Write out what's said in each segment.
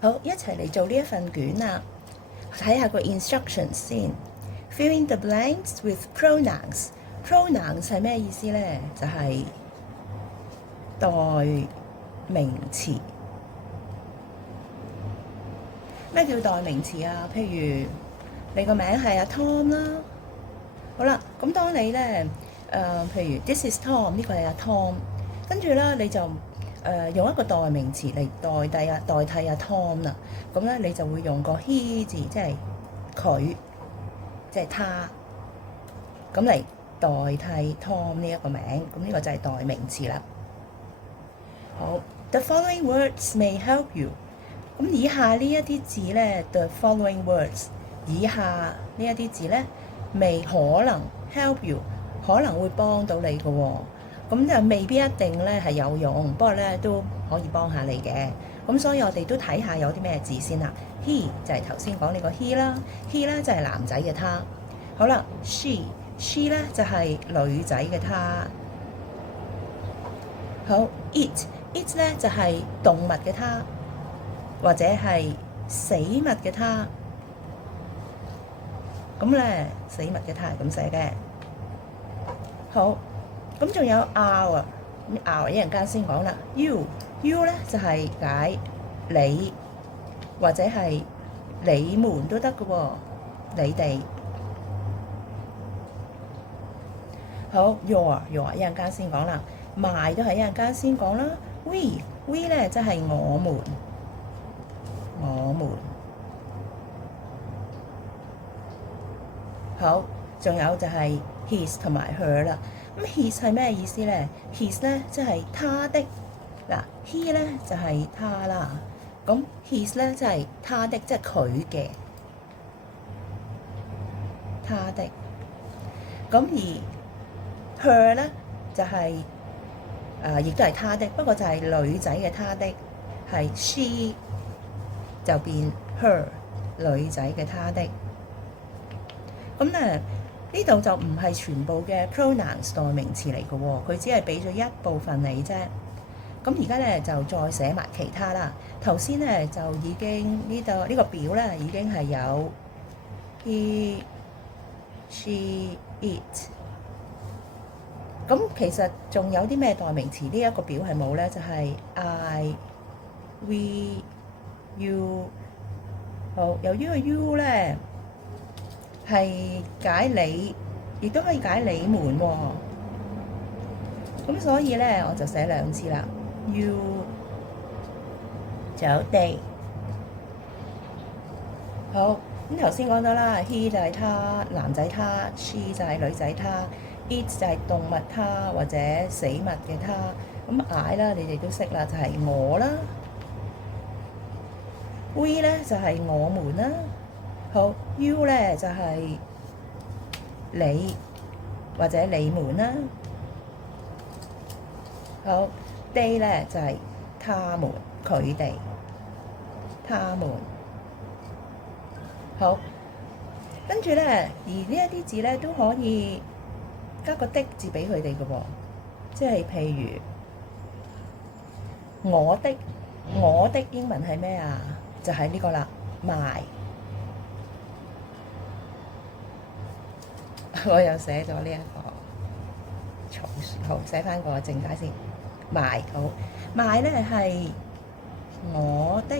好，一齊嚟做呢一份卷啦，睇下個 instructions 先。Fill in the blanks with pronouns。pronouns 係咩意思呢？就係代名詞。咩叫代名詞啊？譬如你個名係阿 Tom 啦，好啦，咁當你咧譬如 This is Tom 呢個係阿 Tom，跟住咧你就用一個代名詞嚟代替阿 Tom 啦，咁咧你就會用個 he 字，即係佢，即係他，咁嚟代替 Tom 呢一個名，咁呢個就係代名詞啦。好 ，The following words may help you。咁以下呢一啲字咧 ，the following words， 以下呢一啲字咧，未可能 help you， 可能會幫到你嘅喎。咁就未必一定咧係有用，不過咧都可以幫下你嘅。咁所以我哋都睇下有啲咩字先啦。He 就係頭先講呢個 he 啦 ，he 咧就係男仔嘅他。好啦 ，she 咧就係女仔嘅她。好 ，it 咧就係動物嘅它。或者係死物嘅它，咁咧死物嘅它係咁寫嘅。好，咁仲有 our， 咁 our 一陣間先講啦。you 咧就係解你或者係你們都得嘅喎，你哋。好 your 一陣間先講啦。my 都係一陣間先講啦。we 咧即係我們。好，仲有就係 his 同埋 her 啦。咁 his 係咩意思咧 ？his 咧即係他的。嗱 he 咧就係他啦。咁 his 咧即係他的，即係佢嘅。他的。咁而 her 咧就係亦都係他的，不過就係女仔嘅他的，係 she 就變 her 女仔嘅他的。咁咧呢度就唔係全部嘅 pronouns 代名詞嚟嘅喎，佢只係俾咗一部分你啫。咁而家咧就再寫埋其他啦。頭先咧就已經呢個表咧已經係有 he、she、it。咁其實仲有啲咩代名詞呢一個表係冇咧？就係 I、we、you。好，由於個 you 咧係解你，亦都可以解你們喎。咁所以咧，我就寫兩次啦。you 仲有 they。好，咁頭先講到啦 ，he 就係他男仔他 ，she 就係女仔他 ，it 就係動物他或者死物嘅他。咁 I 啦，你哋都識啦，就係我啦。we 咧就係我們啦。好 ，you 咧就係你或者你們啦。好 ，they 咧就係他們佢哋，他們。好，跟住咧，而呢一啲字咧都可以加個的字俾佢哋嘅喎，即係譬如我的英文係咩啊？就係呢個啦 ，my。我又寫咗呢一個好，寫翻個正解先。my 好 my 咧係我的。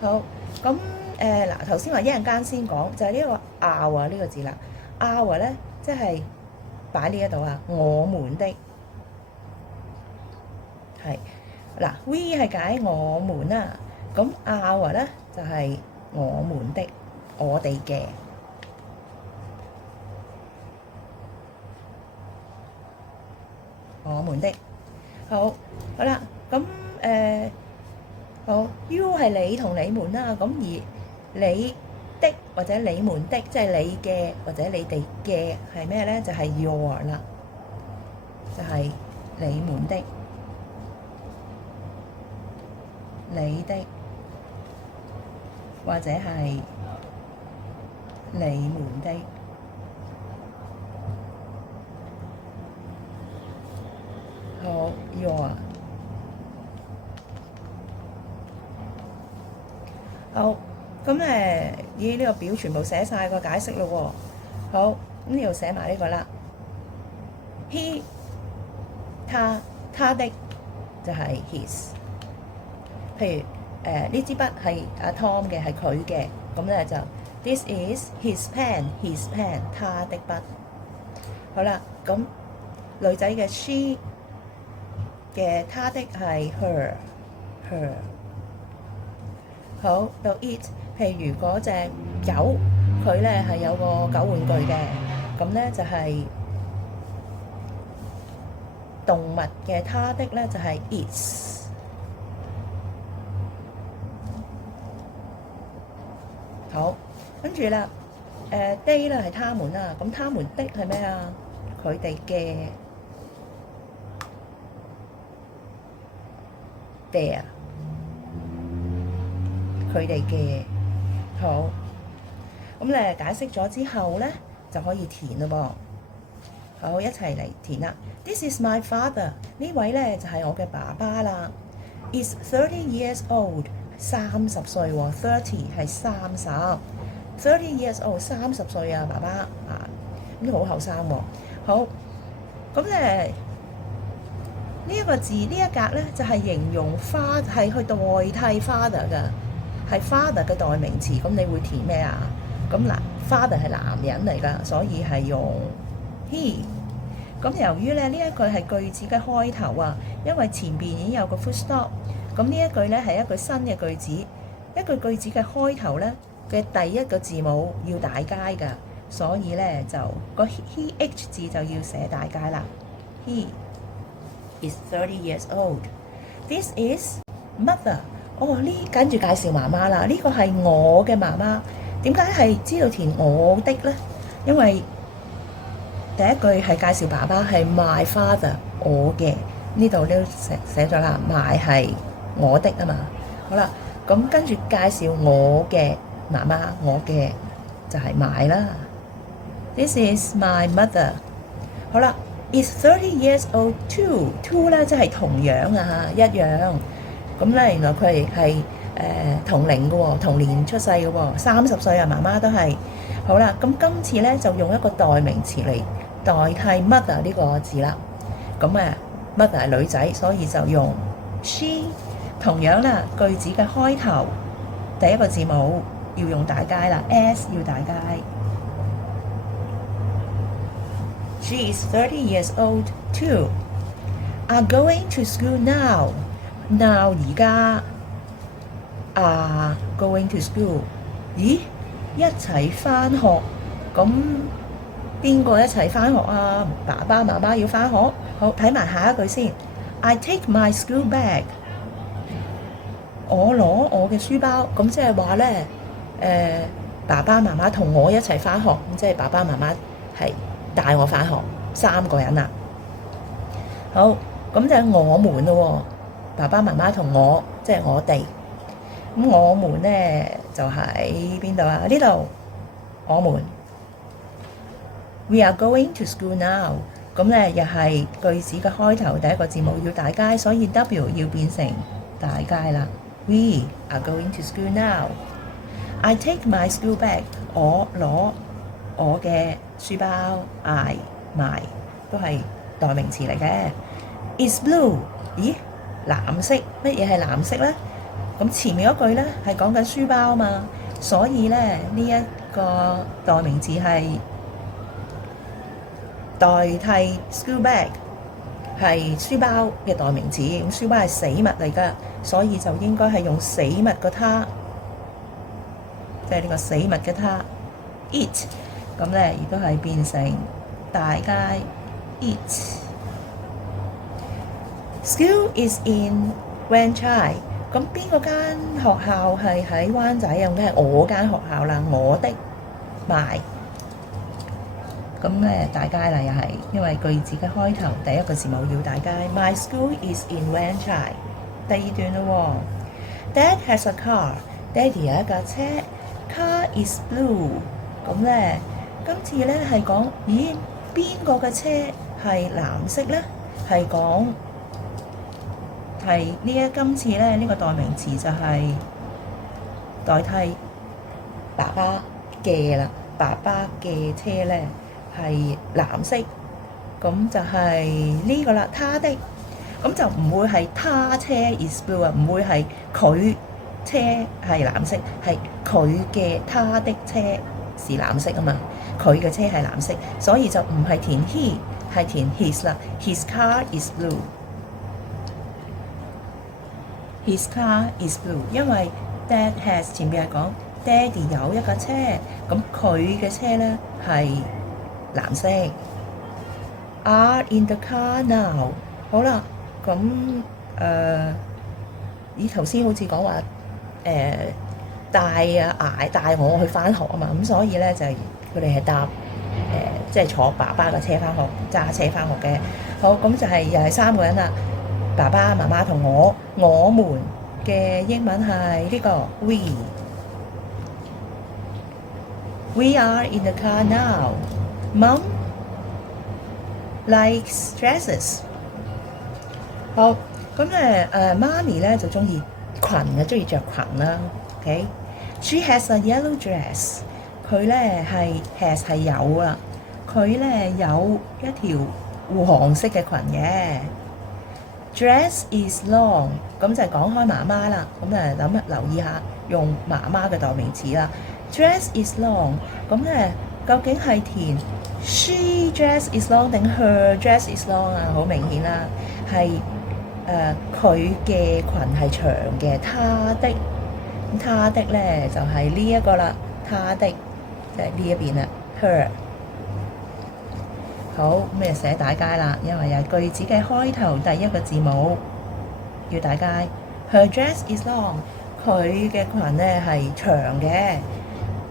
好，咁嗱頭先話一陣間先講，就係呢個 our 呢個字啦。our 咧即係擺呢一度啊，我們的係嗱 we 係解我們啦，咁 our 咧就係我們的，我哋嘅。我們的，好啦，咁好 ，you 係你同你們啦，咁而你的或者你們的，即係你嘅或者你哋嘅係咩咧？就係 your 啦，就係你們的、你的或者係你們的。好 ，your。好，咁呢個表全部寫晒個解釋咯喎。好，咁呢度寫埋呢個啦。He 他的就係 his。譬如呢支筆係阿 Tom 嘅，係佢嘅，咁咧就 This is his pen，his pen，他的筆。好啦，咁女仔嘅 she 嘅他的係 her。好，到 it，譬如嗰隻狗，佢咧係有個狗玩具嘅，咁咧就係動物嘅它的咧就係 its。好，跟住啦，they 咧係他們啦，咁他們的係咩啊？佢哋嘅 their。佢哋嘅好，咁咧解釋咗之後咧就可以填咯噃。好，一齊嚟填啦。This is my father， 呢位咧就係我嘅爸爸啦。Is 30 years old， 30歲喎，30係30 ，30 years old 30歲啊，爸爸啊，咁好後生喎。好，咁咧呢一個字呢一格咧就係形容花，係去代替 father 㗎。係 father 嘅代名詞，咁你會填咩啊？咁嗱 ，father 係男人嚟㗎，所以係用 he。咁由於咧呢一句係句子嘅開頭啊，因為前邊已經有個 full stop，咁呢一句咧係一句新嘅句子，一句句子嘅開頭咧嘅第一個字母要大階㗎，所以咧就個 he h 字就要寫大階啦。He is 30 years old. This is mother。呢跟住介紹媽媽啦，呢個係我嘅媽媽。點解係知道填我的呢？因為第一句係介紹爸爸係 my father， 我嘅，呢度都寫咗啦，my 係我的啊嘛。好啦，咁跟住介紹我嘅媽媽，我嘅就係 my 啦。This is my mother。好啦 ，is 30 years old too 咧，即係同樣啊，一樣。咁咧，原來佢係同齡嘅喎，同年出世嘅喎，30歲啊，媽媽都係。好啦，咁今次咧就用一個代名詞嚟代替 mother 呢個字啦。咁mother 係女仔，所以就用 she。同樣啦，句子嘅開頭第一個字母要用大階啦 ，s 要大階。She is 30 years old too. Are going to school now。Now 而家going to school， 咦？一齊返學，咁邊個一齊返學啊？爸爸媽媽要返學。好，睇埋下一句先。I take my school bag， 我攞我嘅書包，咁即係話咧，爸爸媽媽同我一齊返學，咁即係爸爸媽媽係帶我返學，3個人啦。好，咁就係我們咯喎。爸爸媽媽同我，即係我哋。咁我們咧就喺邊度啊？呢度，我們。We are going to school now。咁咧又係句子嘅開頭第一個字母要大階，所以 W 要變成大階啦。We are going to school now。I take my school bag。我攞我嘅書包。my 都係代名詞嚟嘅。Is blue。咦？藍色，乜嘢係藍色咧？咁前面嗰句咧係講緊書包啊嘛，所以咧呢一個代名詞係代替 school bag， 係書包嘅代名詞。咁書包係死物嚟㗎，所以就應該係用死物個它，即係呢個死物嘅它 it。咁咧亦都係變成大階 it。School is in Wan Chai。咁邊個間學校係喺灣仔啊？咁梗係我間學校啦，我的 my。咁咧大階啦，又係因為句子嘅開頭第一個字母要大階。My school is in Wan Chai。第二段咯喎。Dad has a car。爹哋有一架車。Car is blue。咁咧，今次咧係講，咦，邊個嘅車係藍色咧？係講。係今次咧呢個代名詞就係代替爸爸嘅啦。爸爸嘅車咧係藍色，咁就係呢個啦，他的。咁就唔會係他車 is blue 啊，唔會係佢車係藍色，係佢嘅他的車是藍色啊嘛。佢嘅車係藍色，所以就唔係填 he， 係填 his 啦。His car is blue。His car is blue， 因為 Dad has 前邊係講 Daddy 有一架車，咁佢嘅車咧係藍色。Are in the car now。好啦，咁頭先好似講話帶我去返學啊嘛，咁所以咧就係佢哋係搭即係坐爸爸嘅車返學，揸車返學嘅。好，咁就係又係3個人啦。爸爸媽媽同我們嘅英文係呢個 We are in the car now. Mom likes dresses。好，咁媽咪咧就中意裙嘅，中意着裙啦。OK，She has a yellow dress。佢咧係有啊，佢咧有一條黃色嘅裙嘅。Dress is long， 咁就係講開媽媽啦。咁留意下用媽媽嘅代名詞啦。Dress is long， 咁究竟係填 she dress is long 定 her dress is long 啊？好明顯啦，係佢嘅裙係長嘅，他的咧就係呢一個啦，他的就係呢一邊啦 ，her。好，咁就寫大楷啦，因為有句子嘅開頭第一個字母要大楷。Her dress is long， 佢嘅裙咧係長嘅。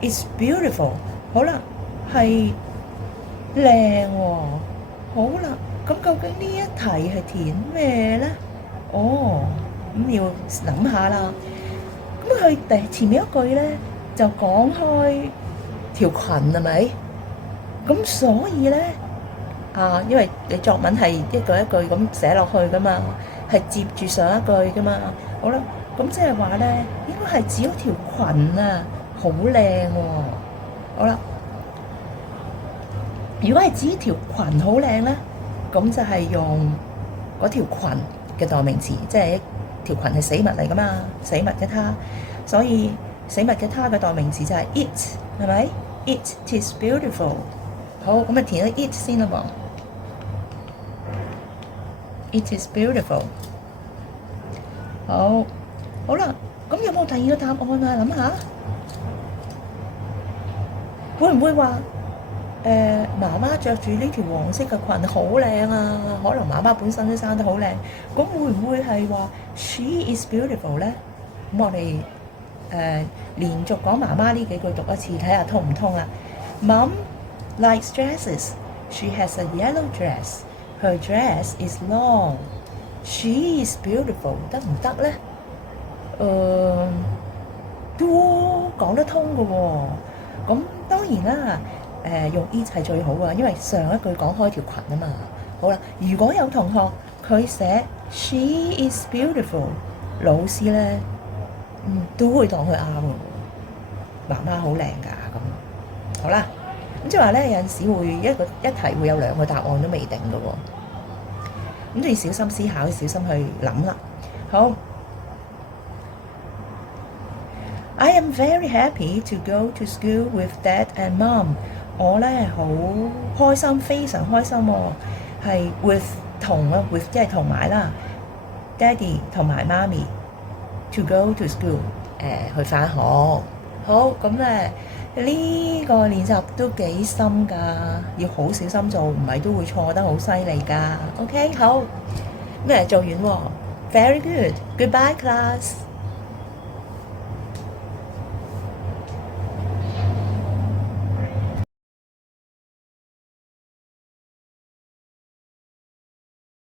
It's beautiful， 好啦，係靚喎。好啦，咁究竟呢一題係填咩咧？咁要諗下啦。咁佢前面一句咧就講開條裙係咪？咁所以咧因為你作文係一句一句咁寫落去噶嘛，係接住上一句噶嘛。好啦，咁即係話咧，應該係指嗰條裙啊，好靚喎。好啦，如果係指條裙好靚咧，咁就係用嗰條裙嘅代名詞，即係條裙係死物嚟噶嘛，死物嘅它，所以死物嘅它嘅代名詞就係 it， 係咪 ？It is beautiful。好，咁啊填咗 it 先啦噃。It is beautiful。好啦，咁有冇第二個答案啊？諗下，會唔會話媽媽着住呢條黃色嘅裙好靚啊？可能媽媽本身都生得好靚，咁會唔會係話 she is beautiful 咧？咁我哋連續講媽媽呢幾句讀一次，睇下通唔通啦。Mom likes dresses. She has a yellow dress. Her dress is long. She is beautiful， 得唔得咧？都講得通嘅喎。咁當然啦，用 it 係最好啊，因為上一句講開條裙啊嘛。好啦，如果有同學佢寫 she is beautiful， 老師咧都會當佢啱嘅。媽媽好靚㗎咁。好啦，咁即係話咧，有陣時會一題會有2個答案都未定嘅喎。咁都要小心思考，小心去諗啦。好。I am very happy to go to school with Dad and Mom。我咧好開心，非常開心喎。係 with 即係同埋啦 ，Daddy 同埋媽咪 to go to school， 去返學。好，咁呢個練習都幾深㗎，要好小心做，唔係都會錯得好犀利㗎。OK， 好，做完喎。Very good，goodbye class。